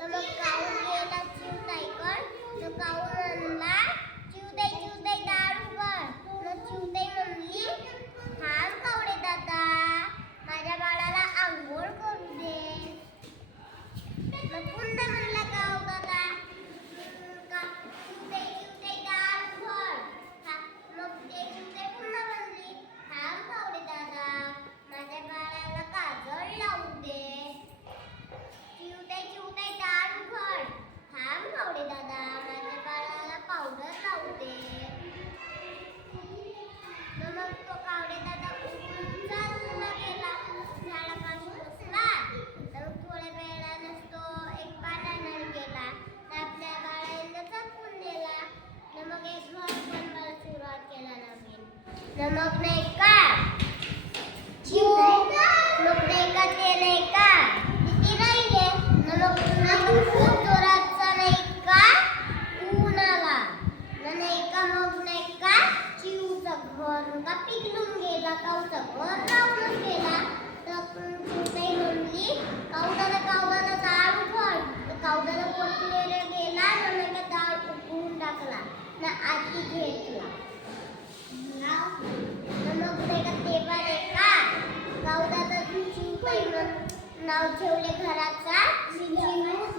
तर मग काऊ गेला? जीव ताईकड तर काऊ म्हणला चिवताई चिवताई दारू कर मग चिवताई म्हणली थांब कावडे दादा माझ्या बाळाला आंघोळ करू दे. मग पुन्हा म्हणली न मग नाही का खूप मग नाही का ते नाही का किती नाही न मग पुन्हा मग खूप जोराचा नाही का ऊन आला न नाही का मग नाही का चिवचा घर. का पिकलून गेला काऊचा घर राहूनच गेला. तर चिवताई म्हणली काऊदाला काऊदाला दाळ उघड तर काऊदाला पोटलेला गेला? न दाळ उकळून टाकला. ना आधी घेतला न मग नाही का तेव्हा नाही का काऊदाला चिवताई म्हण नाव ठेवले घराचा. चिमू घर